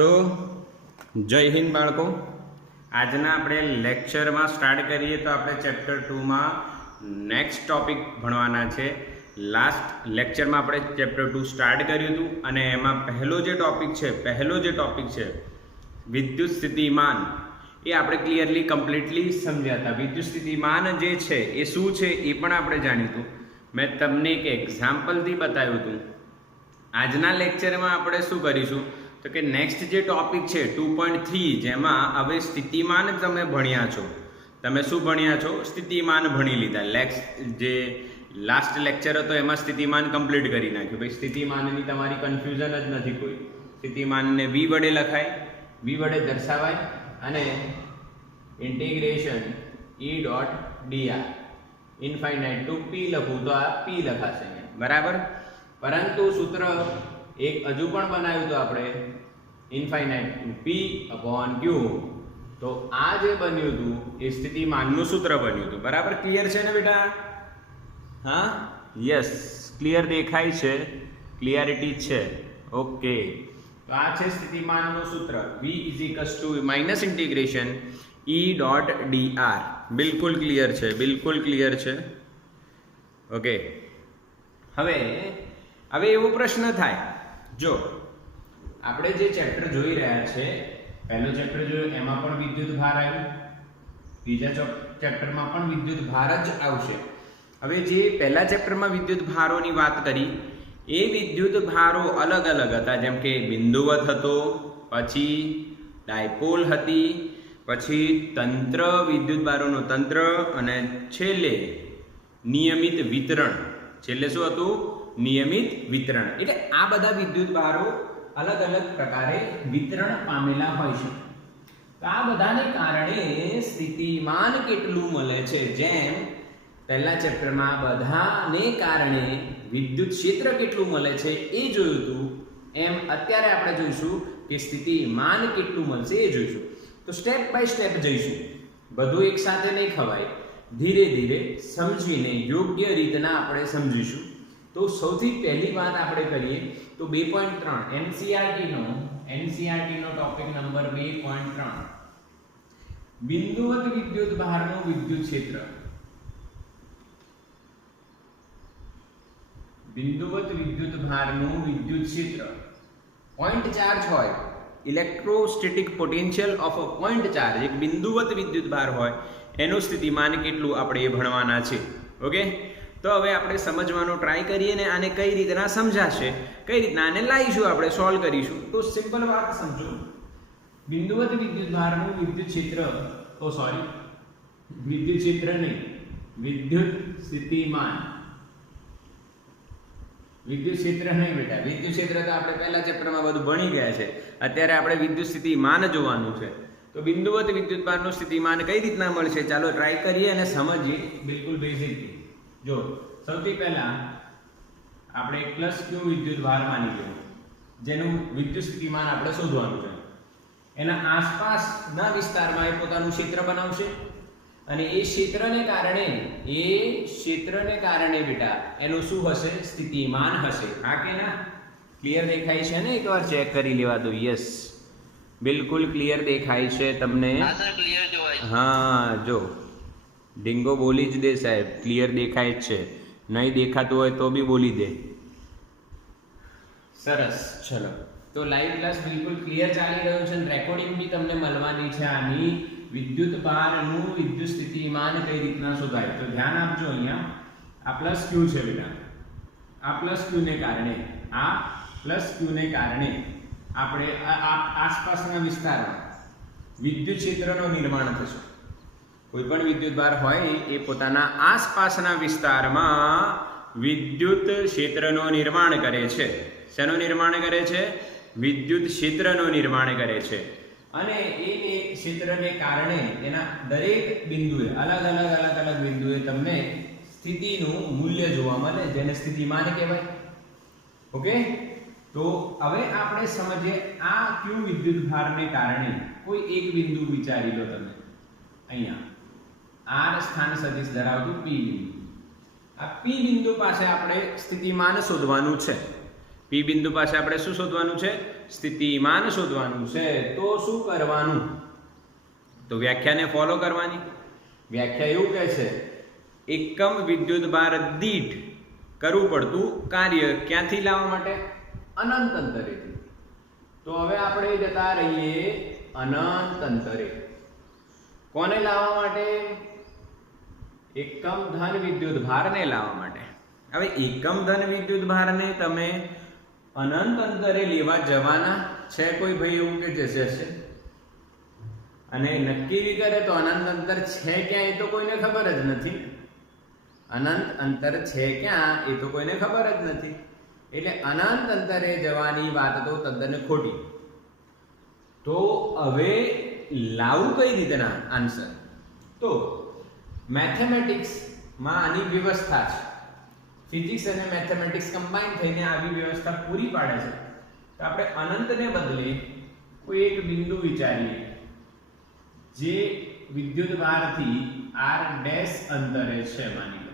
તો જય હિન્દ બાળકો, આજના આપણે લેક્ચરમાં સ્ટાર્ટ કરીએ તો આપણે ચેપ્ટર 2માં નેક્સ્ટ ટોપિક ભણવાના છે. લાસ્ટ લેક્ચરમાં આપણે ચેપ્ટર 2 સ્ટાર્ટ કર્યું હતું અને એમાં પહેલો જે ટોપિક છે વિદ્યુત સ્થિતિમાન, એ આપણે ક્લિયરલી કમ્પ્લીટલી સમજ્યા હતા. વિદ્યુત સ્થિતિમાન જે છે એ શું છે એ પણ આપણે જાણ્યું હતું. મેં તમને એક એક્ઝામ્પલથી બતાવ્યું હતું. આજના લેક્ચરમાં આપણે શું કરીશું તો કે નેક્સ્ટ જે ટોપિક છે 2.3, જેમાં હવે સ્થિતિમાન તમે ભણ્યા છો. તમે શું ભણ્યા છો? સ્થિતિમાન ભણી લીધા. જે લાસ્ટ લેક્ચર હતો એમાં સ્થિતિમાન કમ્પ્લીટ કરી નાખ્યું. ભાઈ સ્થિતિમાનની તમારી કન્ફ્યુઝન જ નથી કોઈ. સ્થિતિમાનને v વડે લખાય, v વડે દર્શાવાય અને integration E.dr infinite two p લખું તો આ p લખાશે, બરાબર. પરંતુ સૂત્ર એક હજુ પણ બનાવ્યું તો આપણે ઇન્ફાઇનાઇટ ટુ p/q. તો આ જે બન્યું હતું એ સ્થિતિમાનનું સૂત્ર બન્યું હતું, બરાબર. ક્લિયર છે ને બેટા? હા, યસ, ક્લિયર દેખાય છે, ક્લિયરિટી છે. ઓકે, તો આ છે સ્થિતિમાનનું સૂત્ર v માઇનસ ઇન્ટિગ્રેશન E.dr. બિલકુલ ક્લિયર છે, બિલકુલ ક્લિયર છે. ઓકે, હવે એવો પ્રશ્ન થાય, જો આપણે જે ચેપ્ટર જોઈ રહ્યા છે, પહેલો ચેપ્ટર જોયું એમાં પણ વિદ્યુત ભાર આવ્યું, બીજા ચેપ્ટરમાં પણ વિદ્યુત ભાર જ આવશે. હવે જે પહેલા ચેપ્ટરમાં વિદ્યુત ભારોની વાત કરી, એ વિદ્યુત ભારો અલગ અલગ હતા. જેમ કે બિંદુવત હતો, પછી ડાયપોલ હતી, પછી તંત્ર, વિદ્યુત ભારોનું તંત્ર, અને છેલ્લે નિયમિત વિતરણ. છેલ્લે શું હતું? નિયમિત વિતરણ. એટલે આ બધા વિદ્યુત ભારો અલગ અલગ પ્રકારે વિતરણ પામેલા હોય છે. તો આ બધાને કારણે સ્થિતિમાન કેટલું મળે છે, જેમ પહેલા ચેપ્ટરમાં બધાને કારણે વિદ્યુત ક્ષેત્ર કેટલું મળે છે એ જોયું હતું, એમ અત્યારે આપણે જોઈશું કે સ્થિતિમાન કેટલું મળશે એ જોઈશું. તો સ્ટેપ બાય સ્ટેપ જઈશું. બધું એક સાથે નહીં ખવાય, ધીરે ધીરે સમજીને યોગ્ય રીતના આપણે સમજીશું. તો સૌથી પહેલી વાત આપણે કરીએ તો 2.3 NCERT નો ટોપિક નંબર 2.3, બિંદુવત વિદ્યુત ભારનું વિદ્યુત ક્ષેત્ર. બિંદુવત વિદ્યુત ભારનું વિદ્યુત ક્ષેત્ર પોઈન્ટ ચાર્જ હોય, electrostatic potential of a point charge, એક બિંદુવત વિદ્યુત ભાર હોય એનું સ્થિતિમાન કેટલું આપણે એ ભણવાના છે. ઓકે, તો હવે આપણે સમજવાનો ટ્રાય કરીએ ને આને કઈ રીતના સમજાશે, કઈ રીતના આને લાવીશું, આપણે સોલ્વ કરીશું. તો સિમ્પલ વાત સમજો. બિંદુવત વિદ્યુત ભારનું વિદ્યુત ક્ષેત્ર, વિદ્યુત ક્ષેત્ર નહીં, વિદ્યુત સ્થિતિમાન. વિદ્યુત ક્ષેત્ર નહીં બેટા, વિદ્યુત ક્ષેત્ર તો આપણે પહેલા ચેપ્ટરમાં બધું ભણી ગયા છે. અત્યારે આપણે વિદ્યુત સ્થિતિમાન જોવાનું છે. તો બિંદુવત વિદ્યુત ભારનું સ્થિતિમાન કઈ રીતના મળશે, ચાલો ટ્રાય કરીએ અને સમજીએ. બિલકુલ બેઝિક. જો સૌથી પહેલા આપણે એક +q વિદ્યુત ભાર માની લઈએ, જેનું વિદ્યુત સ્થિતિમાન આપણે શોધવાનું છે. એના આસપાસના વિસ્તારમાં એ પોતાનું ક્ષેત્ર બનાવશે અને એ ક્ષેત્રને કારણે બેટા એનું શું હશે? સ્થિતિમાન હશે. હા કે ના? ક્લિયર દેખાય છે ને? એકવાર ચેક કરી લેવા દો. યસ, બિલકુલ ક્લિયર દેખાય છે તમને? હા, જો ડિંગો બોલી જ દે સાહેબ, ક્લિયર દેખાય જ છે. નહીં દેખાતું હોય તો બી બોલી દે. સરસ, ચલો. તો લાઈવ ક્લાસ બિલકુલ ક્લિયર ચાલી રહ્યો છે, રેકોર્ડિંગ બી તમને મળવાની છે આની. વિદ્યુત ભારનું વિદ્યુત સ્થિતિમાન કઈ રીતના શોધાય, તો ધ્યાન આપજો. અહીંયા આ +q છે બેટા. આ +q ને કારણે આપણે આસપાસના વિસ્તારમાં વિદ્યુત ક્ષેત્રનું નિર્માણ થશે. કોઈ પણ વિદ્યુત ભાર હોય એ પોતાના આસપાસના વિસ્તારમાં વિદ્યુત ક્ષેત્રનું નિર્માણ કરે છે. શેનું નિર્માણ કરે છે? વિદ્યુત ક્ષેત્રનું નિર્માણ કરે છે. અને એ ક્ષેત્રને કારણે એના દરેક બિંદુએ અલગ બિંદુએ તમને સ્થિતિનું મૂલ્ય જોવા મળે, જેને સ્થિતિમાન કહેવાય. ઓકે, તો હવે આપણે સમજીએ આ q વિદ્યુત ભારને કારણે કોઈ એક બિંદુ વિચારી લો તમે. અહીંયા r સ્થાન સદિશ ધરાવતું p બિંદુ. આ p બિંદુ પાસે આપણે સ્થિતિમાન શોધવાનું છે. P બિંદુ પાસે આપણે શું શોધવાનું છે? સ્થિતિમાન શોધવાનું છે તો શું કરવાનું? તો વ્યાખ્યાને ફોલો કરવાની. વ્યાખ્યા એવું કહે છે, એકમ વિદ્યુતભાર દીઠ કરવું પડતું કાર્ય ક્યાંથી લાવવા માટે? અનંત અંતરેથી. તો હવે આપણે જતા રહીએ અનંત અંતરે. કોને લાવવા માટે? એકમ ધન વિદ્યુતભારને લાવવા માટે. હવે એકમ ધન વિદ્યુતભારને તમે અનંત અંતરે લેવા જવાના છે કોઈ ભાઈ એવું કે જશે? અને નક્કી કરે તો અનંત અંતર છે ક્યાં એ તો કોઈને ખબર જ નથી. અનંત અંતર છે ક્યાં એ તો કોઈને ખબર જ નથી. એટલે અનંત અંતરે જવાની વાત તો તદ્દન ખોટી. તો હવે લાવું કઈ રીતના આન્સર? તો મેથેમેટિક્સમાં આની વ્યવસ્થા છે. ફિઝિક્સ અને મેથેમેટિક્સ કમ્બાઈન થઈને આવી વ્યવસ્થા પૂરી પાડે છે. તો આપણે અનંતને બદલે કોઈ એક બિંદુ વિચારીએ જે વિદ્યુતભારથી r ડેશ અંતરે છે. માની લો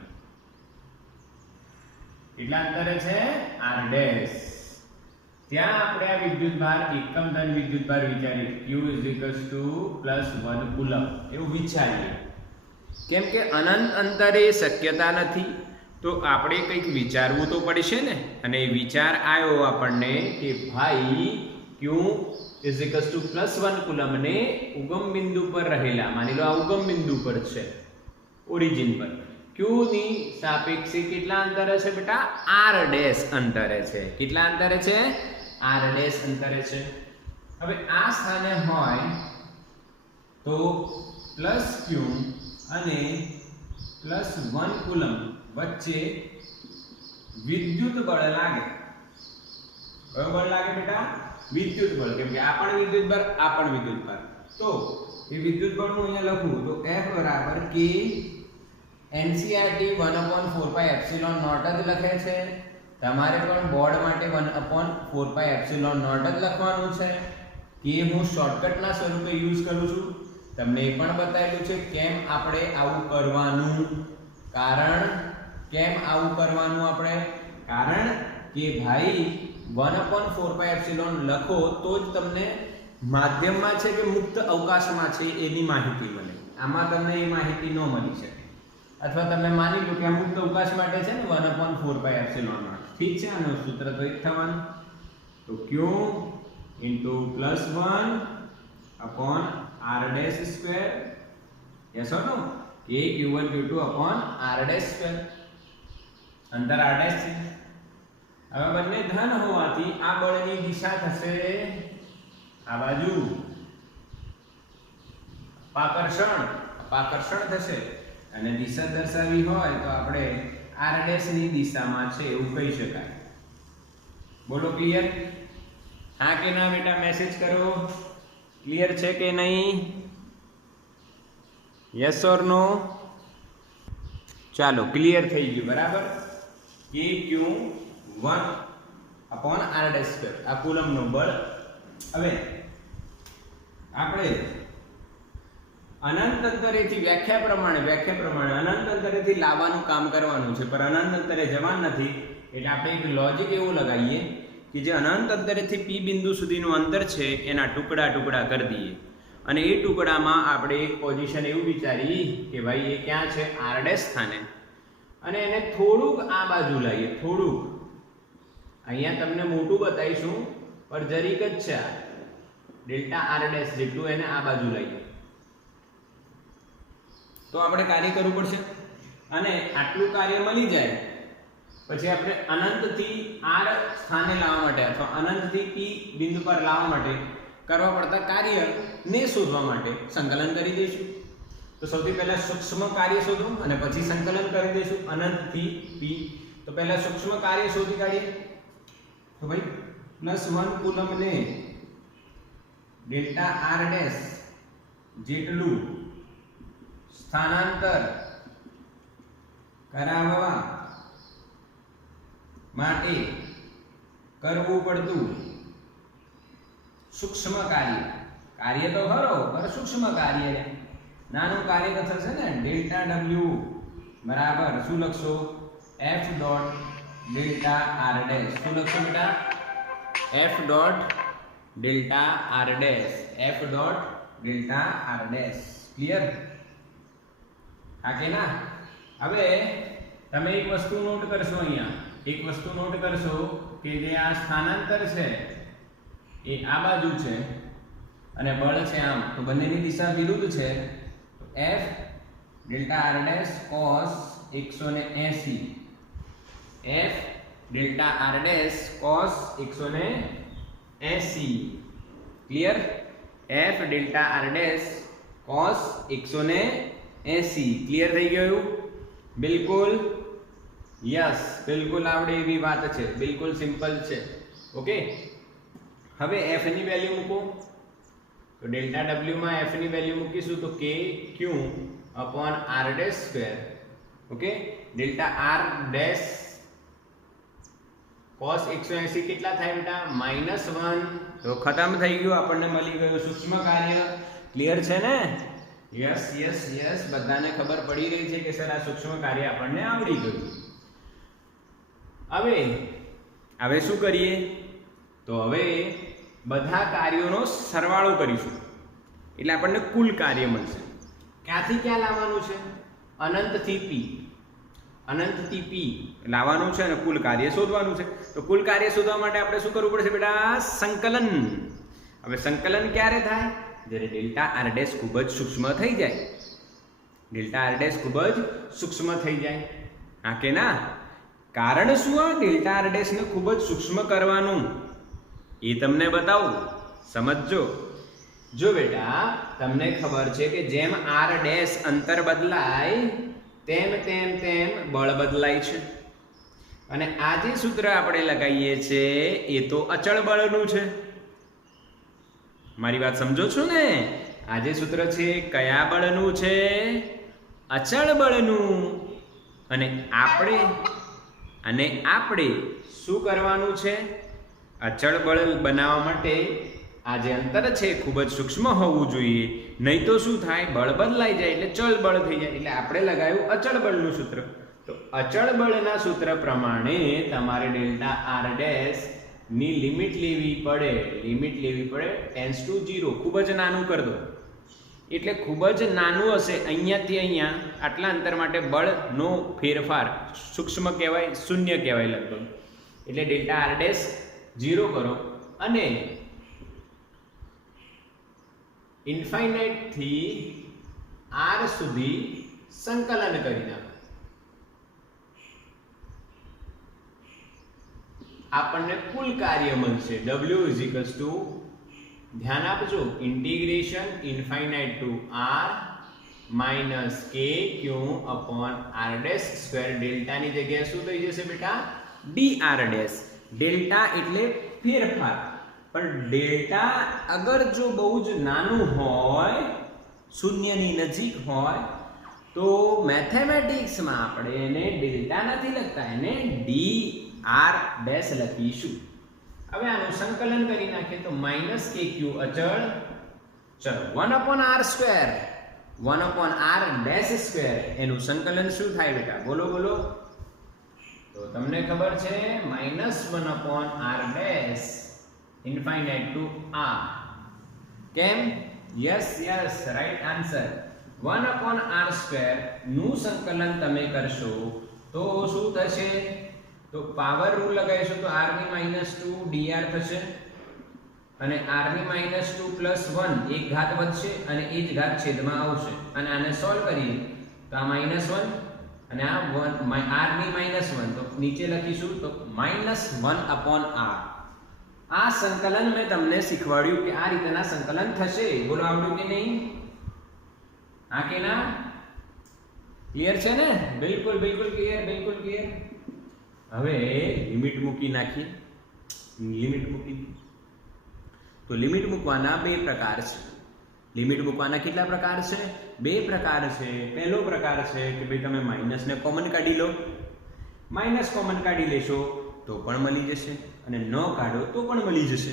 કેટલા અંતરે છે? r dash. ત્યાં આપણે આ વિદ્યુતભાર એકમ ધન વિદ્યુતભાર વિચારીએ q +1 કુલમ એવું વિચારીએ. કેમ કે અનંત અંતરે શક્યતા નથી તો આપણે કંઈક વિચારવું તો પડશે ને. અને વિચાર આવ્યો આપણને કે ભાઈ q +1 કુલમને ઉગમ બિંદુ પર રહેલા, માની લો આ ઉગમ બિંદુ પર છે, ઓરિજિન પર, q ની સાપેક્ષે કેટલા અંતરે છે બેટા? r ડેશ અંતરે છે. કેટલા અંતરે છે? r ડેશ અંતરે છે. હવે આ સ્થાને હોય તો +q અને +1 કુલમ વચ્ચે વિદ્યુત બળ લાગે. કયો બળ લાગે બેટા? વિદ્યુત બળ. કેમ કે આ પણ વિદ્યુત બળ, આ પણ વિદ્યુત બળ. તો એ વિદ્યુત બળનું અહીંયા લખું તો F બરાબર K NCERT 1/4πε0 જ લખે છે. તમારે પણ બોર્ડ માટે 1/4πε0 જ લખવાનું છે. કે હું શોર્ટકટના સ્વરૂપે યુઝ કરું છું. તમને એ પણ બતાવેલું છે કેમ આપણે આવું કરવાનું. કેમ આવું કરવાનું આપણે? કારણ કે ભાઈ 1/4πε0 લખો તો જ તમને માધ્યમમાં છે કે મુક્ત અવકાશમાં છે એની માહિતી મળે. આમાં તમને એ માહિતી ન મળી શકે. અથવા તમે માની લો કે આ મુક્ત અવકાશ માટે છે ને 1/4πε0. ઠીક છે, આનું સૂત્ર તો એક થવાનું. તો q +1 r dash square. yes or no? k q1 q2 r dash square. અંતર r dash છે. હવે બંને ધન હોવાથી આ બળની દિશા થશે આ બાજુ. અપાકર્ષણ થશે. અને દિશા દર્શાવી હોય તો આપણે r dash ની દિશામાં છે એવું કહી શકાય. બોલો ક્લિયર? હા કે ના બેટા? મેસેજ કરો. ક્લિયર છે કે નહીં? યસ ઓર નો? ચાલો, ક્લિયર થઈ ગયું. બરાબર. kq1/r dash square આ કુલમનું બળ. હવે આપણે અનંત અંતરેથી વ્યાખ્યા પ્રમાણે અનંત અંતરેથી લાવવાનું કામ કરવાનું છે, પણ અનંત અંતરે જવાનું નથી. એટલે આપણે એક લોજિક એવું લગાવીએ કે જે અનંત અંતરેથી p બિંદુ સુધીનું અંતર છે એના ટુકડા કરી દઈએ. અને એ ટુકડામાં આપણે એક પોઝિશન એવું વિચારી કે ભાઈ એ ક્યાં છે? r ડેશ સ્થાને. અને એને થોડુંક આ બાજુ લાવીએ. થોડુંક અહીંયા તમને મોટું બતાવીશું પણ જરીક જ છે. ડેલ્ટા r ડેશ જેટલું એને આ બાજુ લાવીએ તો આપણે કાર્ય કરવું પડશે. અને આટલું કાર્ય મળી જાય પછી આપણે અનંતથી r સ્થાને લાવવા માટે અથવા અનંતથી p બિંદુ પર લાવવા માટે કરવા પડતા કાર્યને શોધવા માટે સંકલન કરી દઈશું. તો સૌથી પહેલા સૂક્ષ્મ કાર્ય શોધો અને પછી સંકલન કરી દઈશું અનંતથી p. તો પહેલા સૂક્ષ્મ કાર્ય શોધી કાઢીએ. તો ભાઈ +1 કુલમને ડેલ્ટા r ડેશ જેટલું સ્થાનાંતર કરાવવા માટે કરવું પડતું સૂક્ષ્મ કાર્ય તો ખરો પણ સૂક્ષ્મ કાર્ય નાનું કાર્ય તો થશે ને. ડેલ્ટા w બરાબર શું લખશો? f dot delta r dash. શું લખશો બેટા? f dot delta R dash, F dot delta R dash. Clear? હા કે ના? હવે તમે એક વસ્તુ નોટ કરશો, અહીંયા એક વસ્તુ નોટ કરશો કે જે આ સ્થાનાંતર છે એ આ બાજુ છે અને બળ છે આમ, તો બંનેની દિશા વિરુદ્ધ છે. તો F delta R dash cos 180, F delta R dash cos 180. Clear? F delta R dash cos 180. Clear થઈ ગયું? બિલકુલ યસ, બિલકુલ આવડે એવી વાત છે, બિલકુલ સિમ્પલ છે. ઓકે, હવે f ની વેલ્યુ મૂકો. તો ડેલ્ટા w માં f ની વેલ્યુ મૂકીશું તો k q upon r dash square. Okay, delta r dash cos 180 કેટલા થાય બેટા? -1. તો ખતમ થઈ ગયું, આપણને મળી ગયું સૂક્ષ્મ કાર્ય. ક્લિયર છે ને? યસ યસ યસ, બધાને ખબર પડી રહી છે કે સર આ સૂક્ષ્મ કાર્ય આપણને આવડી ગયું. હવે શું કરીએ? તો હવે બધા કાર્યોનો સરવાળો કરીશું એટલે આપણને કુલ કાર્ય મળશે. ક્યાંથી ક્યાં લાવવાનું છે? અનંતથી p, અનંતથી p લાવવાનું છે અને કુલ કાર્ય શોધવાનું છે. તો કુલ કાર્ય શોધવા માટે આપણે શું કરવું પડશે બેટા? સંકલન. હવે સંકલન ક્યારે થાય? જ્યારે ડેલ્ટા આર ડેશ ખૂબ જ સૂક્ષ્મ થઈ જાય. ડેલ્ટા આર ડેશ ખૂબ જ સૂક્ષ્મ થઈ જાય. હા કે ના? કારણ શું આ ડેલ્ટા આર ડેશ ને ખૂબ જ સૂક્ષ્મ કરવાનું એ તમને બતાવું, સમજજો. જો બેટા તમને ખબર છે કે જેમ આર ડેશ અંતર બદલાય તેમ તેમ તેમ બળ બદલાય છે. અને આ જે સૂત્ર આપણે લગાવીએ છીએ એ તો અચળ બળનું છે. મારી વાત સમજો છો ને? આ જે સૂત્ર છે કયા બળનું છે? અચળ બળનું. અને આપણે શું કરવાનું છે? અચળ બળ બનાવવા માટે આ જે અંતર છે ખૂબ જ સૂક્ષ્મ હોવું જોઈએ, નહીં તો શું થાય? બળ બદલાઈ જાય એટલે ચલ બળ થઈ જાય. એટલે આપણે લગાવ્યું અચળ બળનું સૂત્ર. તો અચળ બળના સૂત્ર પ્રમાણે તમારે ડેલ્ટા આર ડેશ ની લિમિટ લેવી પડે. લિમિટ લેવી પડે ટેન્ડ્સ ટુ 0. ખૂબ જ નાનું કરી દો એટલે ખૂબ જ નાનું હશે. અહીંયાથી અહીંયા આટલા અંતર માટે બળનો ફેરફાર સૂક્ષ્મ કહેવાય, શૂન્ય કહેવાય લગભગ. એટલે ડેલ્ટા આર ડેશ 0 કરો અને ઇન્ફાઇનાઇટ થી r સુધી સંકલન કરી નાખો. આપણને કુલ કાર્ય મળશે w ધ્યાન આપજો, integration infinite to r minus k q upon r dash square. ડેલ્ટાની જગ્યાએ શું થઈ જશે બેટા? dr dash. ડેલ્ટા એટલે ફેરફાર, પણ ડેલ્ટા અગર જો બહુ જ નાનું હોય, શૂન્યની નજીક હોય, તો મેથેમેટિક્સમાં આપણે એને ડેલ્ટા નથી લખતા, એને dr ડેશ લખીશું. હવે આનું સંકલન કરી નાખીએ તો -kq અચળ. ચલો 1/r square, 1/r dash square, એનું સંકલન શું થાય બેટા? બોલો બોલો. તો તમને ખબર છે -1/r dash infinite to r. કેમ? Yes yes, right answer. 1/r square નું સંકલન તમે કરશો તો શું થશે? તો પાવર રૂલ લગાવીશું તો r ની -2 dr થશે અને r ની -2 પ્લસ 1 એક ઘાત વધશે અને એ જ ઘાત છેદમાં આવશે. અને આને સોલ્વ કરીએ તો આ -1 અને આ 1 r ની -1, તો નીચે લખીશું તો -1/r. આ સંકલન મેં તમને શીખવાડ્યું કે આ રીતના સંકલન થશે. બોલો આવડ્યું કે નહીં? હા કે ના? ક્લિયર છે ને? બિલકુલ બિલકુલ ક્લિયર, બિલકુલ ક્લિયર. હવે લિમિટ મૂકી નાખીએ. લિમિટ મૂકી તો લિમિટ મૂકવાના બે પ્રકાર છે. લિમિટ મૂકવાના કેટલા પ્રકાર છે? બે પ્રકાર છે. પહેલો પ્રકાર છે કે ભાઈ તમે માઇનસને કોમન કાઢી લો. માઇનસ કોમન કાઢી લેશો તો પણ મળી જશે અને ન કાઢો તો પણ મળી જશે.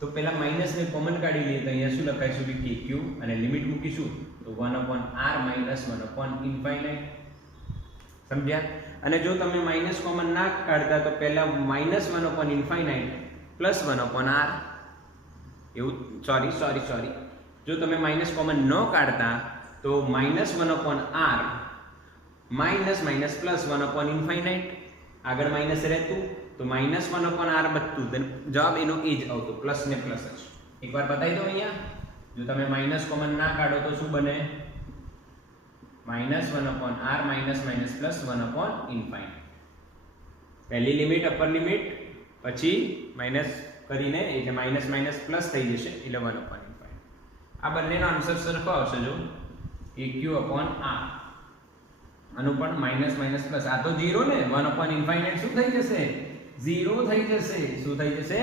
તો પહેલા માઇનસને કોમન કાઢી લઈએ તો અહીંયા શું લખાઈશું કે kq અને લિમિટ મૂકીશું તો 1/r - 1/∞. સમજ્યા? અને જો તમે માઇનસ કોમન ના કાઢતા તો પહેલા -1/∞ પ્લસ 1/r. એવું સોરી જો તમે માઇનસ કોમન ન કાઢતા તો -1/r માઇનસ પ્લસ 1/∞ આગળ માઇનસ રહેતું તો -1/r બચતું. જવાબ એનો એ જ આવતો, પ્લસ ને પ્લસ જ. એકવાર બતાવી દો અહીંયા. જો તમે માઇનસ કોમન ના કાઢો તો શું બને? -1/r minus plus 1/∞. પહેલી લિમિટ અપર લિમિટ, પછી માઇનસ કરીને એટલે માઇનસ પ્લસ થઈ જશે એટલે 1/∞. આ બંનેનો આન્સર સરખો આવશે. જો aq/r આનું પણ માઇનસ પ્લસ. આ તો 0 ને 1/∞ શું થઈ જશે? 0 થઈ જશે. શું થઈ જશે?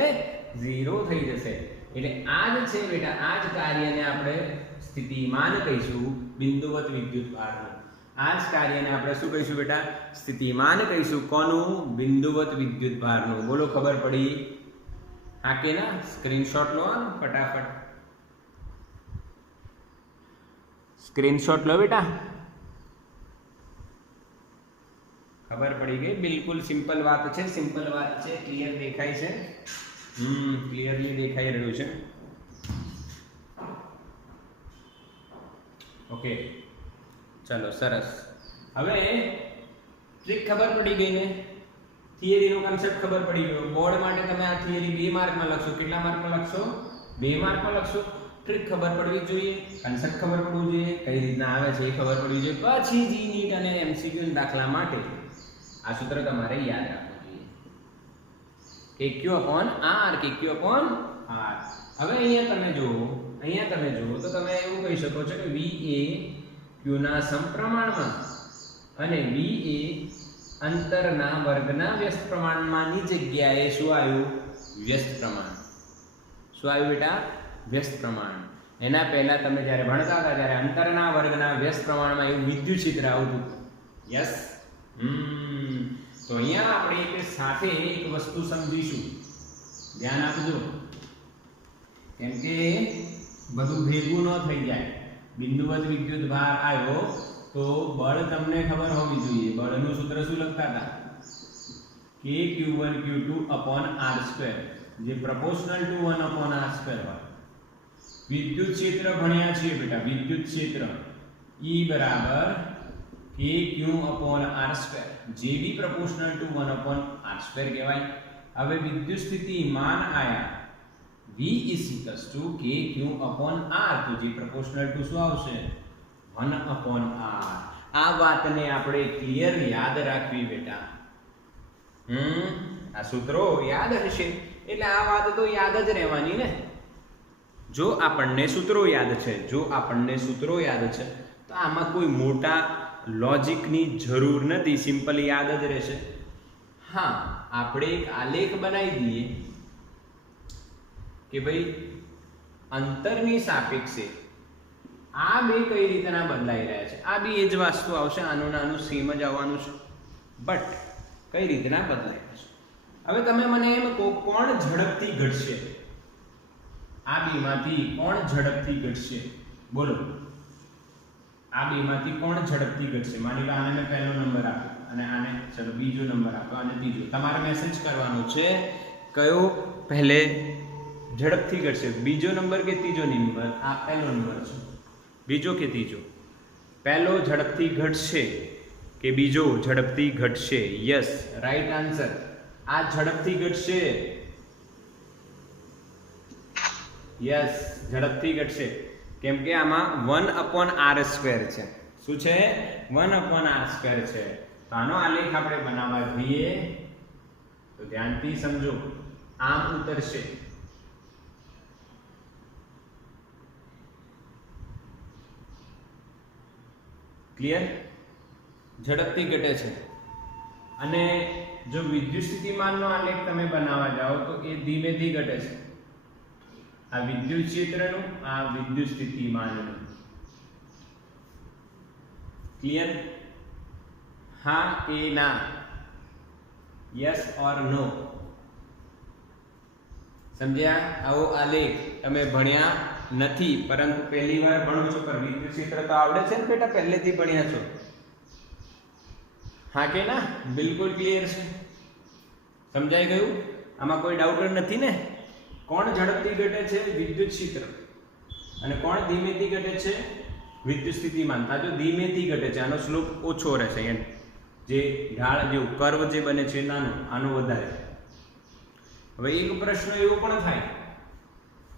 0 થઈ જશે. એટલે આ જ છે બેટા, આ જ કાર્યને આપણે સ્થિતિમાન કહીશું, બિંદુવત વિદ્યુતભારનું. આ જ કાર્યને આપણે શું કહીશું બેટા? સ્થિતિમાન કહીશું. કોનું? બિંદુવત વિદ્યુતભારનું. બોલો, ખબર પડી? હા કે ના? સ્ક્રીનશોટ લો ફટાફટ. સ્ક્રીનશોટ લો બેટા. ખબર પડી ગઈ? બિલકુલ સિમ્પલ વાત છે, સિમ્પલ વાત છે. ક્લિયર દેખાય છે? ક્લિયરલી દેખાઈ રહ્યું છે. ઓકે, ચલો સરસ. હવે ટ્રીક ખબર પડી ગઈ ને? થિયરીનો કન્સેપ્ટ ખબર પડી ગયો. બોર્ડ માટે તમે આ થિયરી 2 માર્કમાં લખશો. કેટલા માર્કમાં લખશો? 2 માર્કમાં લખશો. ટ્રીક ખબર પડવી જોઈએ, કન્સેપ્ટ ખબર પડવું જોઈએ, કઈ રીતના આવે છે એ ખબર પડવી જોઈએ. પછી જી નીટ અને એમસીક્યુ દાખલા માટે આ સૂત્ર તમારે યાદ રાખવું જોઈએ. kq/r kq/r. હવે અહીંયા તમે જુઓ તો તમે એવું કહી શકો છો કે v એ q ના સમપ્રમાણમાં અને v એ અંતરના વર્ગના વ્યસ્ત પ્રમાણમાંની જગ્યાએ શું આવ્યું? વ્યસ્ત પ્રમાણ. શું આવ્યું બેટા? વ્યસ્ત પ્રમાણ. એના પહેલા તમે જ્યારે ભણતા હતા ત્યારે અંતરના વર્ગના વ્યસ્ત પ્રમાણમાં એવું વિદ્યુત ક્ષેત્ર આવતું. યસ. તો અહીંયા આપણે એક સાથે એક વસ્તુ સમજીશું. ધ્યાન આપજો, કેમ કે બધું ભેગું ન થઈ જાય. બિંદુવત વિદ્યુત ભાર આવ્યો તો બળ તમને ખબર હોવી જોઈએ. બળનું સૂત્ર શું લખતા હતા? kq1 q2/r², જે પ્રોપોર્શનલ ટુ 1/r² હોય. વિદ્યુત ક્ષેત્ર ભણ્યા છીએ બેટા. વિદ્યુત ક્ષેત્ર E બરાબર kq/r², જે બી પ્રોપોર્શનલ ટુ 1/r² કહેવાય. હવે વિદ્યુત સ્થિતિમાન આયા V kq/r, તો જે પ્રોપોર્શનલ ટુ શું આવશે? 1/r. આ વાતને આપણે ક્લિયર યાદ રાખવી બેટા. આ સૂત્રો યાદ હશે એટલે આ વાત તો યાદ જ રહેવાની ને. જો આપણને સૂત્રો યાદ છે, તો આમાં કોઈ મોટા લોજિકની જરૂર નથી, સિમ્પલ યાદ જ રહેશે. હા, આપણે એક આલેખ બનાવી દઈએ કે ભાઈ અંતરની સાપેક્ષે આ બે કઈ રીતના બદલાઈ રહ્યા છે. આ બી એ જ વસ્તુ આવશે, આનું નાનું સેમ જ આવવાનું છે, બટ કઈ રીતના બદલાઈ છે. હવે તમે મને એમ કહો, કોણ ઝડપથી ઘટશે? આ બેમાંથી કોણ ઝડપથી ઘટશે? બોલો, આ બેમાંથી કોણ ઝડપથી ઘટશે? માની લો આને મેં પહેલો નંબર આપ્યો અને આને ચલો બીજો નંબર આપ્યો અને ત્રીજો. તમારે મેસેજ કરવાનો છે કયો પહેલે ઝડપથી ઘટશે, બીજો નંબર કે ત્રીજો નંબર? આ પહેલો નંબર છે. બીજો કે ત્રીજો? પહેલો ઝડપથી ઘટશે કે બીજો ઝડપથી ઘટશે? Yes, right answer. આ ઝડપથી ઘટશે. યસ, ઝડપથી ઘટશે. કેમ કે આમાં 1/r² છે. શું છે? 1/r² છે. તો આનો આલેખ આપણે બનાવવા જોઈએ તો ધ્યાનથી સમજો. આમ ઉતરશે. ક્લિયર? ઝડપથી ઘટે છે. અને જો વિદ્યુત સ્થિતિમાનનો આલેખ તમે બનાવવા જાઓ તો એ ધીમેથી ઘટે છે. આ વિદ્યુત ક્ષેત્રનું, આ વિદ્યુત સ્થિતિમાનનું. ક્લિયર? હા કે ના? યસ ઓર નો? સમજ્યા? આવો આલેખ તમે ભણ્યા નથી, પરંતુ પહેલી વાર ભણો છો, પર વિદ્યુત ક્ષેત્ર તો આવડે છે ને બેટા, પહેલેથી ભણ્યા છો. હા કે ના? બિલકુલ ક્લિયર છે. સમજાઈ ગયું? આમાં કોઈ ડાઉટ નથી ને? કોણ ઝડપથી ઘટે છે? વિદ્યુત ક્ષેત્ર. અને કોણ ધીમેથી ઘટે છે? વિદ્યુત સ્થિતિમાન. આ જો ધીમેથી ઘટે છે, આનો સ્લોપ ઓછો રહેશે, એમ જે ઢાળ જે કર્વ જે બને છે નાનો, આનો વધારે. હવે એક પ્રશ્ન એવો પણ થાય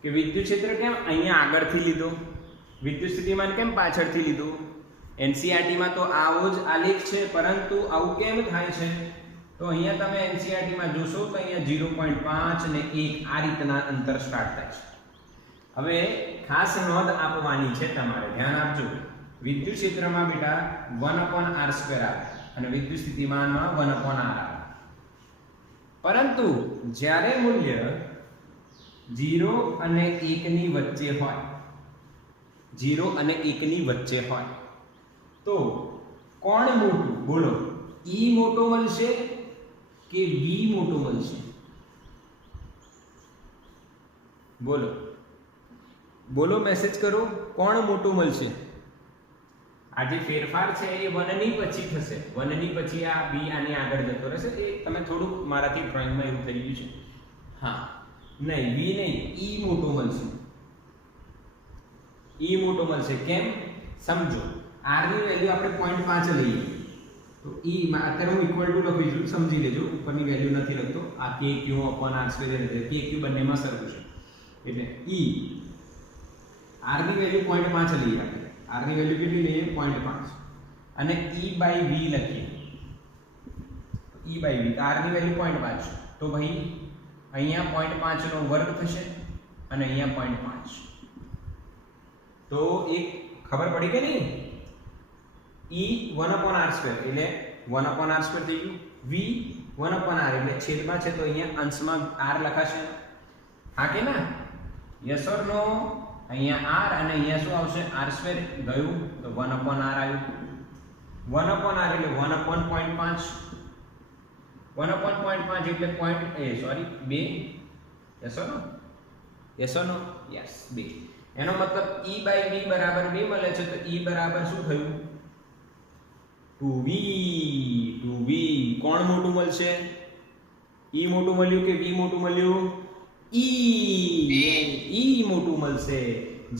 કે વિદ્યુત ક્ષેત્ર કેમ અહીંયા આગળથી લીધો, વિદ્યુત સ્થિતિમાન કેમ પાછળથી લીધું? એનસીઈઆરટી માં તો આવો જ આલેખ છે, પરંતુ આવું કેમ થાય છે? તો અહીંયા તમે એનસીઈઆરટી માં જોશો તો અહીંયા 0.5 અને 1 આ રીતના અંતર સ્ટાર્ટ થાય છે. હવે ખાસ નોંધ આપવાની છે તમારે, ધ્યાન આપજો. વિદ્યુત ક્ષેત્રમાં બેટા 1/r² આવે અને વિદ્યુત સ્થિતિમાનમાં 1/r આવે. પરંતુ જ્યારે મૂલ્ય 0 અને 1 ની વચ્ચે હોય, 0 અને 1 ની વચ્ચે હોય તો કોણ મોટું? બોલો, E મોટો મળશે કે V મોટો મળશે? બોલો બોલો, મેસેજ કરો, કોણ મોટું મળશે? આ જે ફેરફાર છે એ 1 ની પછી થશે, 1 ની પછી આ B આની આગળ જતો રહેશે. એ તમે થોડુંક મારાથી ડ્રોઈંગમાં એવું થઈ ગયું છે. હા, નહીં V નહીં, E મોટો મળશે. E મોટો મળશે. કેમ? સમજો, R ની વેલ્યુ આપણે 0.5 લઈએ તો E માં અત્યારે હું ઇક્વલ ટુ લખી છું, સમજી લેજો. ઉપરની વેલ્યુ નથી લખતો. આ KQ/R² એટલે KQ બંનેમાં સરખું છે. એટલે E R ની વેલ્યુ 0.5 લઈએ આપણે. R ની વેલ્યુ કેટલી લઈએ? 0.5. અને E/V લખીએ. E/V R ની વેલ્યુ 0.5 તો ભાઈ અહીંયા 0.5 નો વર્ગ થશે અને અહીંયા 0.5. તો એક ખબર પડી કે નહીં? E 1/r² એટલે 1/r² થઈ ગયું. V 1/r એટલે છેદમાં છે તો અહીંયા અંશમાં r લખાશે. હા કે ના? યસ ઓર નો? અહીંયા r અને અહીંયા શું આવશે? r² ગયું તો 1/r આવ્યું. 1/r એટલે 1/0.5. 1/0.5 એટલે sorry 2. Yes or no? Yes or no? Yes 2. એનો મતલબ E/V બરાબર 2 મળે છે તો E બરાબર શું થયું? 2V. 2V. કોણ મોટું મળશે? E મોટું મળ્યું કે V મોટું મળ્યું? E મોટું મળશે.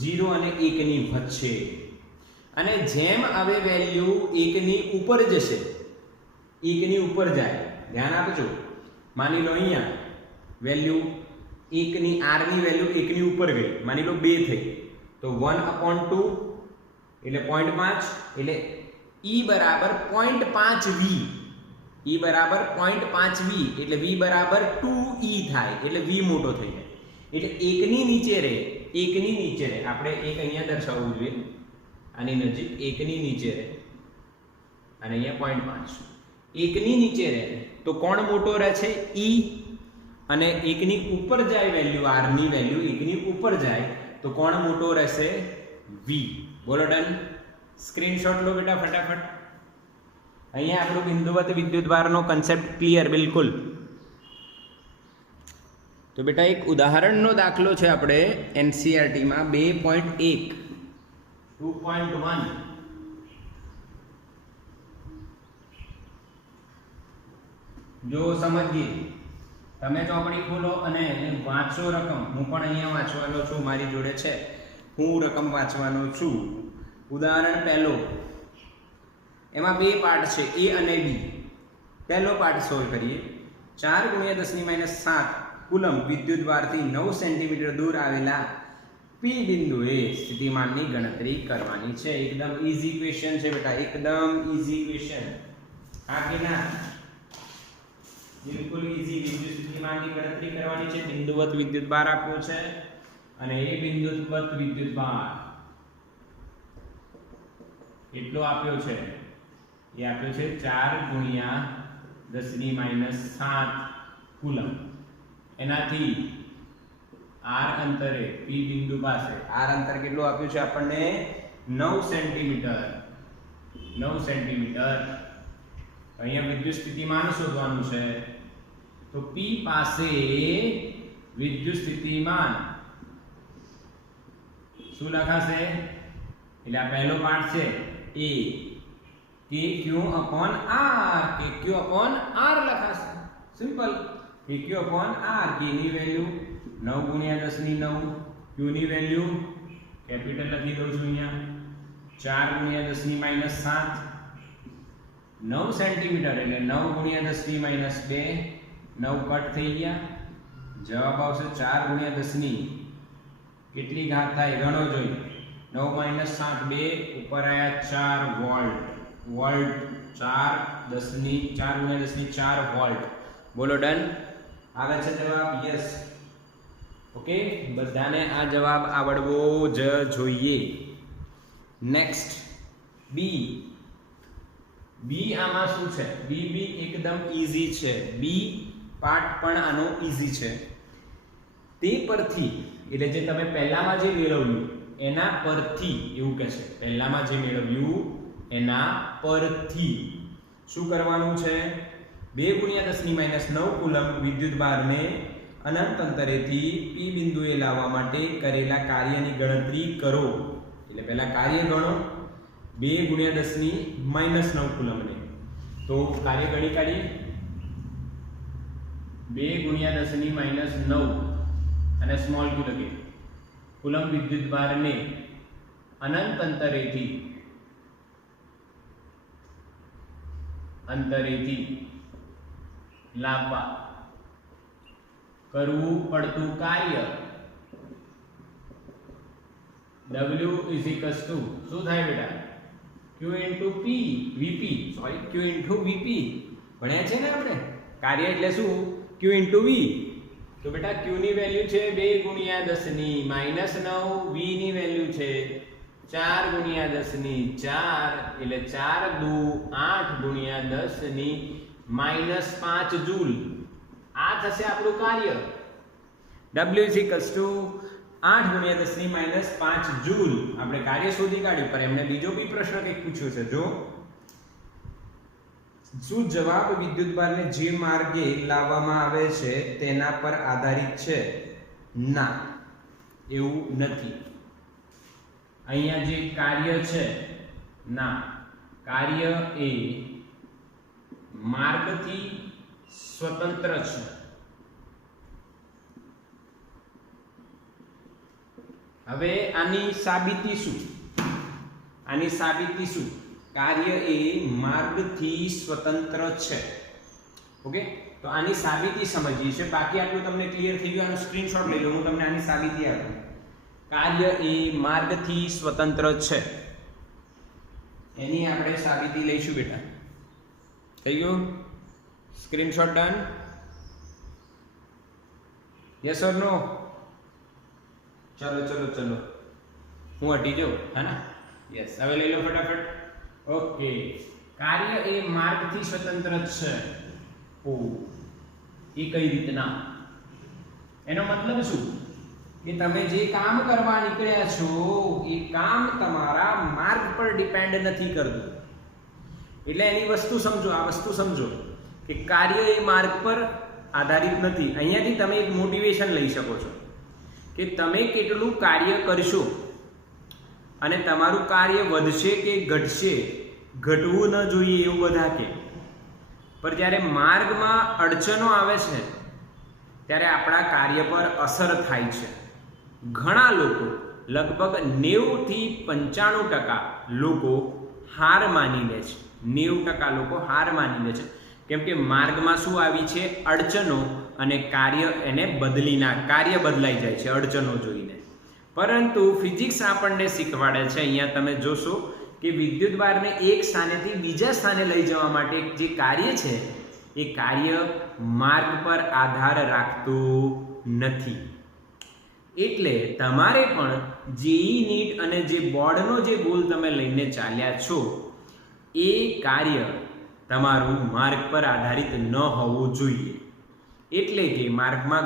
0 અને 1 ની વચ્ચે. અને જેમ હવે વેલ્યુ 1 ની ઉપર જશે, 1 ની ઉપર જાય, ધ્યાન આપજો. માની લો અહીંયા વેલ્યુ 1 ની r ની વેલ્યુ 1 ની ઉપર ગઈ, માની લો 2 થઈ તો 1/2 એટલે 0.5 એટલે E બરાબર 0.5V. E બરાબર 0.5V એટલે V બરાબર 2E થાય એટલે V મોટો થઈ જાય. એટલે 1 ની નીચે રહે, 1 ની નીચે રહે. આપણે એક અહીંયા દર્શાવવું જોઈએ, આની નજીક 1 ની નીચે રહે અને અહીંયા 0.5. 1 ની નીચે રહે તો કોણ મોટો રહે છે? E. અને 1 ની ઉપર જાય વેલ્યુ, r ની વેલ્યુ 1 ની ઉપર જાય તો કોણ મોટો રહેશે? V. બોલો ડન. સ્ક્રીનશોટ લો બેટા ફટાફટ. અહીંયા આપણું બિંદુવત વિદ્યુતભારનો કન્સેપ્ટ ક્લિયર બિલકુલ. તો બેટા એક ઉદાહરણનો દાખલો છે આપણે એનસીઈઆરટી માં 2.1 2.1. જો સમજીએ, તમે ચોપડી ખોલો અને વાંચો રકમ. હું પણ અહીંયા વાંચવાનો છું, મારી જોડે છે, હું રકમ વાંચવાનો છું. ઉદાહરણ પહેલો, એમાં 2 પાર્ટ છે, A અને B. પહેલો પાર્ટ સોલ્વ કરીએ. 4 × 10⁻7 કુલમ વિદ્યુતભારથી 9 સેન્ટીમીટર દૂર આવેલા P બિંદુએ સ્થિતિમાનની ગણતરી કરવાની છે. એકદમ ઈઝી ક્વેશ્ચન છે બેટા, એકદમ ઈઝી ક્વેશ્ચન. હા કે ના? બિલકુલ ઈઝી. વિદ્યુત સ્થિતિમાનની ગણતરી કરવાની છે. બિંદુવત વિદ્યુતભાર આપ્યો છે અને એ બિંદુવત વિદ્યુતભાર એટલો આપ્યો છે, એ આપ્યો છે 4 × 10⁻7 કુલમ. એનાથી r અંતરે P બિંદુ પાસે r અંતર કેટલું આપ્યું છે આપણને? 9 સેન્ટીમીટર. 9 સેન્ટીમીટર. અહીંયા વિદ્યુત સ્થિતિમાન શોધવાનું છે તો P પાસે વિદ્યુત સ્થિતિમાન શું લખાશે? એટલે આ પહેલો પાર્ટ છે A, KQ/R. KQ/R લખાશે. Simple. PQ upon R. K ની વેલ્યુ 9 ગુણ્યા 10 ની 9, Q ની વેલ્યુ કેપિટલ લખી દઉં છું અહીંયા 4 ગુણ્યા 10 ની -7, 9 સેન્ટીમીટર એટલે 9 ગુણ્યા 10 ની -2, 9 કટ થઈ ગયા, જવાબ આવશે 4 ગુણ્યા 10 ની કેટલી ઘાત થાય ગણો જોઈએ, 9 - 7 2 ઉપર આયા 4 વોલ્ટ, વોલ્ટ 4 10 ની 4 ગુણ્યા 10 ની 4 વોલ્ટ. બોલો ડન. આવે છે જવાબ? યસ. ઓકે, બધાને આ જવાબ આવડવો જ જોઈએ. નેક્સ્ટ બી. બી આમાં શું છે? બી એકદમ ઈઝી છે. બી પાર્ટ પણ આનો ઈઝી છે. તે પરથી એટલે જે તમે પહેલામાં જે મેળવ્યું એના પરથી એવું કહે છે, પહેલામાં જે મેળવ્યું એના પરથી શું કરવાનું છે? 2 ગુણ્યા 10 ની -9 કુલમ વિદ્યુત ભારને અનંત અંતરેથી P બિંદુએ લાવવા માટે કરેલા કાર્યની ગણતરી કરો. એટલે પહેલા કાર્ય ગણો 2 ગુણ્યા 10 ની -9 કુલમને. તો કાર્ય ગણી કાઢીએ. 2 ગુણ્યા 10 ની -9 અને સ્મોલ q લખીએ. કુલમ વિદ્યુત ભારને અનંત અંતરેથી લાવવા કરવું પડતું કાર્ય W શું થાય બેટા? Q into P Vp, sorry Q into Vp ભણ્યા છે ને આપણે. કાર્ય એટલે શું? Q into V. તો બેટા Q ની વેલ્યુ છે 2 ગુણ્યા 10 ની -9, V ની વેલ્યુ છે 4 ગુણ્યા 10 ની 4 એટલે 4 દુ 8 ગુણ્યા 10 ની -5 જૂલ. આ થશે આપણું કાર્ય. W 8 ગુણ્યા 10 ની -5 જૂલ. આપણે કાર્ય શોધી કાઢ્યું, પણ એમને બીજો બી પ્રશ્ન કંઈક પૂછ્યો છે. જો શું જવાબ વિદ્યુતભારને જે માર્ગે લાવવામાં આવે છે તેના પર આધારિત છે? ના, એવું નથી. અહીંયા જે કાર્ય છે, ના, કાર્ય એ માર્ગથી સ્વતંત્ર છે. હવે આની સાબિતી શું? આની સાબિતી શું? કાર્ય એ માર્ગથી સ્વતંત્ર છે. ઓકે, તો આની સાબિતી સમજીએ છે. બાકી આટલું તમને ક્લિયર થઈ ગયું. આનો સ્ક્રીનશોટ લઈ લો, હું તમને આની સાબિતી આપું. કાર્ય એ માર્ગથી સ્વતંત્ર છે, એની આપણે સાબિતી લઈશું બેટા. થઈ ગયું? Screenshot done? યસ ઓર નો? ચલો ચલો ચલો, હું હટી જાઉં, હે ને? યસ, હવે લઈ લો ફટાફટ. ઓકે, કાર્ય એ માર્ગથી સ્વતંત્ર છે. ઓ, એ કઈ રીતના? એનો મતલબ શું? કે તમે જે કામ કરવા નીકળ્યા છો એ કામ તમારા માર્ગ પર ડિપેન્ડ નથી કરતું. એટલે એની વસ્તુ સમજો, આ વસ્તુ સમજો કે કાર્ય એ માર્ગ પર આધારિત નથી. અહીંયાથી તમે એક મોટિવેશન લઈ શકો છો કે તમે કેટલું કાર્ય કરશો અને તમારું કાર્ય વધશે કે ઘટશે, ઘટવું ન જોઈએ એવું બધા કે. પણ જ્યારે માર્ગમાં અડચણો આવે છે ત્યારે આપણા કાર્ય પર અસર થાય છે. ઘણા લોકો, લગભગ 90 થી 95% લોકો હાર માની લે છે. 90% લોકો હાર માની લે છે. કેમ કે માર્ગમાં શું આવી છે? અડચણો, અને કાર્ય એને કાર્ય બદલાઈ જાય છે અડચણો જોઈને. પરંતુ ફિઝિક્સ આપણને શીખવાડે છે, અહીંયા તમે જોશો કે વિદ્યુતભારને એક સ્થાનેથી બીજા સ્થાને લઈ જવા માટે જે કાર્ય છે એ કાર્ય માર્ગ પર આધાર રાખતું નથી. એટલે તમારે પણ જેઈ નીટ અને જે બોર્ડનો જે ગોલ તમે લઈને ચાલ્યા છો એ કાર્ય તમારું માર્ગ પર આધારિત ન હોવું જોઈએ. એટલે કે માર્ગમાં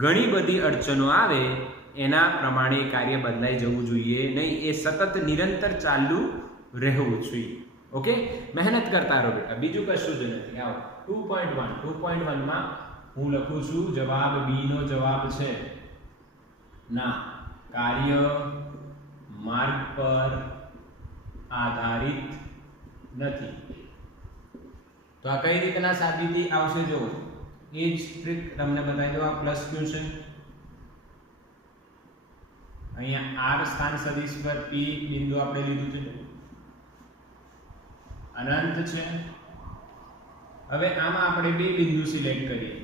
ઘણી બધી અડચણો આવે એના પ્રમાણે કાર્ય બદલાઈ જવું જોઈએ નહીં. એ સતત નિરંતર ચાલુ રહેવું જોઈએ. ઓકે, મહેનત કરતા રહો બેટા, બીજું કશું જ નથી. આવો 2.1 માં હું લખું છું જવાબ બી નો જવાબ છે ના, કાર્ય માર્ગ પર આધારિત નથી. તો આ કઈ રીતના સાબિતી આવશે? જો એ જ ટ્રીક તમને બતાવી દો. આ પ્લસ ક્યુ છે, અહીંયા આર સ્થાન સદિશ પર પી બિંદુ આપણે લીધું છે, અનંત છે. હવે આમાં આપણે બે બિંદુ સિલેક્ટ કરીએ,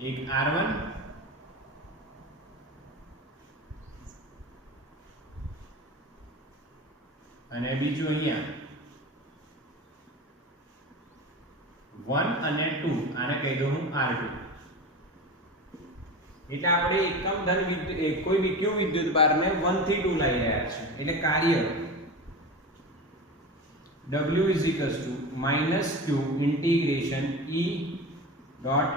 એક r1 અને બીજું અહીંયા 1 અને 2, આને કહી દઉં હું r2. એટલે આપણે એકમ ધન કોઈ બી ક્યુ વિદ્યુત ભારને 1 થી 2 લઈ રહ્યા છે. એટલે કાર્ય W is equals to minus q integration E dot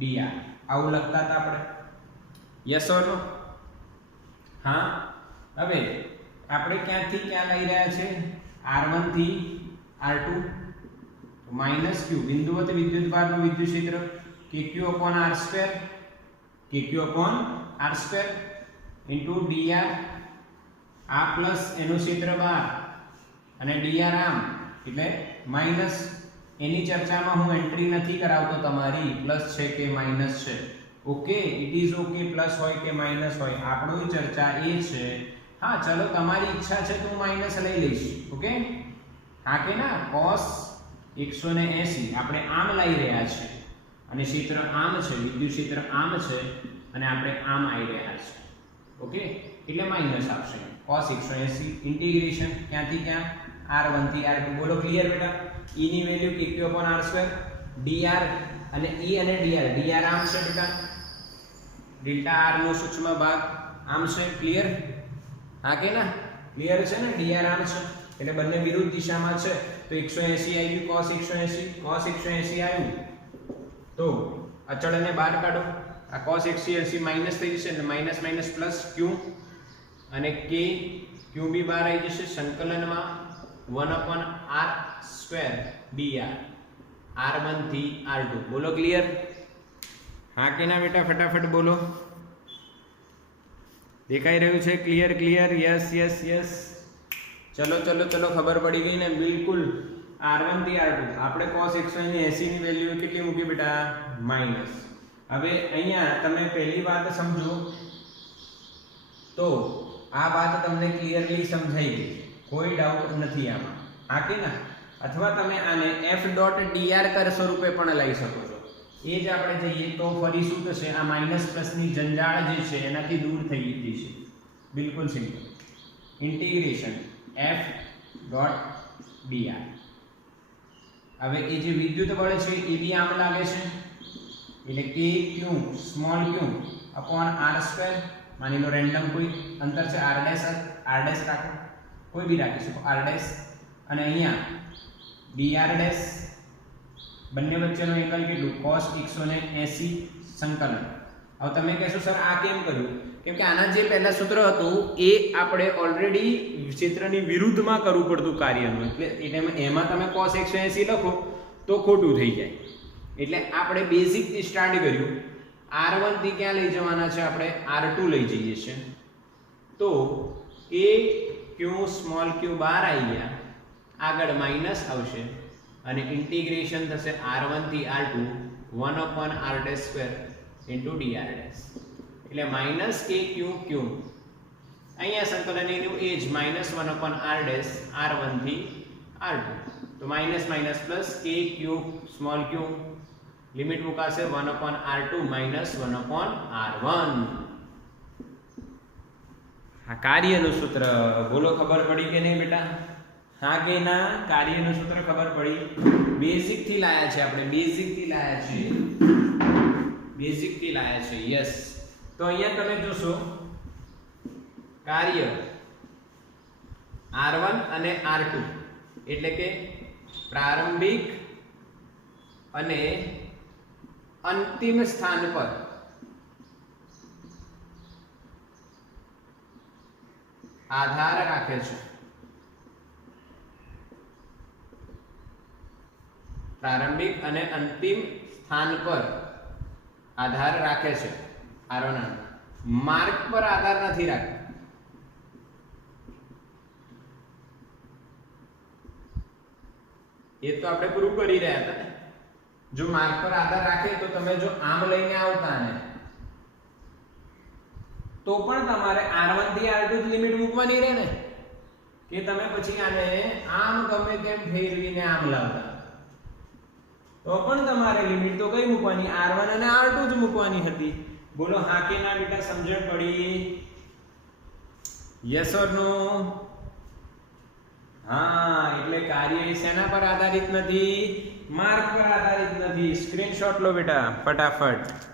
dr. આવું લખતા હતા આપણે, યસ ઓર નો? હા. હવે આપણે ક્યાંથી ક્યાં લઈ રહ્યા છે? r1 થી r2. માઈનસ q બિંદુવત વિદ્યુતભારનું વિદ્યુત ક્ષેત્ર kq upon r2, kq upon r2 into dr. આ પ્લસ એનું ક્ષેત્ર બહાર અને dr આમ, એટલે માઈનસ. એની ચર્ચામાં હું એન્ટ્રી નથી કરાવતો તમારી, પ્લસ છે કે માઈનસ છે. Okay, it is okay, plus હોય કે માઈનસ હોય, આપણો ચર્ચા એ છે. હા ચલો, તમારી ઈચ્છા છે તો હું માઈનસ લઈ લઈશ. ઓકે, હા કે ના? cos 180 આપણે આમ લઈ રહ્યા છે અને ક્ષેત્ર આમ છે, વિદ્યુત ક્ષેત્ર આમ છે અને આપણે આમ આવી રહ્યા છે. ઓકે, એટલે માઈનસ આવશે. cos 180 ઇન્ટિગ્રેશન ક્યાંથી ક્યાં? r1 થી r2. બોલો ક્લિયર બેટા? e ની value kq upon r2, dr અને e અને dr આમ છે બેટા, ડેલ્ટા r નો સૂક્ષ્મ ભાગ આમ છે. ક્લિયર? હા કે ના? ક્લિયર છે ને? dr આમ છે એટલે બંને વિરુદ્ધ દિશામાં છે. તો 180 આવ્યું, cos 180 આવ્યું. તો અચળને બહાર કાઢો. આ cos 180 માઈનસ થઈ જશે એટલે માઈનસ માઈનસ પ્લસ q અને k, q બી બહાર આવી જશે. સંકલનમાં 1 upon r2 dr, r1 થી r2. બોલો ક્લિયર? હા કે ના બેટા? ફટાફટ બોલો. દેખાઈ રહ્યું છે? Clear clear? Yes yes yes. ચલો ચલો ચલો, ખબર પડી ગઈ ને? બિલકુલ. r1 થી r2 આપણે cos 180 ની વેલ્યુ કેટલી મૂકી બેટા? માઈનસ. હવે અહીંયા તમે પહેલી વાત સમજો તો આ વાત તમને ક્લિયરલી સમજાઈ ગઈ, કોઈ ડાઉટ નથી આમાં. હા કે ના? અથવા તમે આને f.dr કર સ્વરૂપે પણ લઈ શકો છો. એ જ આપણે જઈએ તો ફરી શું થશે? આ માઈનસ પ્લસ ની જંજાળ જે છે એનાથી દૂર થઈ જશે. બિલકુલ સિમ્પલ. Integration f.dr. હવે એ જે વિદ્યુત બળ છે એ બી આમ લાગે છે, એટલે k q small q upon r2. માની લો રેન્ડમ કોઈ અંતર છે r ડેશ રાખો, કોઈ બી રાખી શકો r ડેશ, અને અહીંયા dr ડેશ. બંને વચ્ચેનો એંગલ કેટલું? cos 180 સંકલન. હવે તમે કહેશો સર આ કેમ કર્યું? કેમ કે આના જે પહેલા સૂત્ર હતું એ આપણે ઓલરેડી ક્ષેત્રની વિરુદ્ધમાં કરવું પડતું કાર્યનું, એટલે એમાં તમે cos 180 લખો તો ખોટું થઈ જાય. એટલે આપણે બેઝિક થી સ્ટાર્ટ કર્યું. r1 થી ક્યાં લઈ જવાના છે? આપણે r2 લઈ જઈએ છીએ. તો k q સ્મોલ q બહાર આવી ગયા, આગળ માઈનસ આવશે અને ઇન્ટિગ્રેશન થશે r1 થી r2 1 upon r dash square into dr dash. એટલે માઈનસ k q q, અહીંયા સંકલન એનું એ જ minus 1 upon r dash r1 થી r2. તો minus minus plus k q small q, limit મુકાશે 1 upon r2 minus 1 upon r1. આ કાર્યનું સૂત્ર બોલો, ખબર પડી કે નહીં બેટા? હા કે ના? કાર્યનું સૂત્ર ખબર પડી? બેઝિક થી લાયા છે આપણે, બેઝિક થી લાયા છે. યસ. તો અહીંયા તમે જોશો કાર્ય r1 અને r2 એટલે કે પ્રારંભિક અને અંતિમ સ્થાન પર આધાર રાખે છે. પ્રારંભિક અને અંતિમ સ્થાન પર આધાર રાખે છે. r1 માર્ગ પર આધાર નથી રાખતો. એ તો આપણે પ્રૂવ કરી રહ્યા હતા ને. જો માર્ક પર આધાર રાખે તો તમે જો આમ લઈને આવતા ને તો પણ તમારે r1 થી r2 જ લિમિટ મૂકવાની રહે ને, કે તમે પછી આને આમ ગમે તેમ ફેરવીને આમ લાવતા તો પણ તમારે લિમિટ તો કઈ મૂકવાની, r1 અને r2 જ મૂકવાની હતી. બોલો હા કે ના બેટા, સમજણ પડી? યસ ઓર નો? હા, એટલે કાર્ય શેના પર આધારિત નથી? માર્ક પર આધારિત નથી. સ્ક્રીનશોટ લો બેટા ફટાફટ.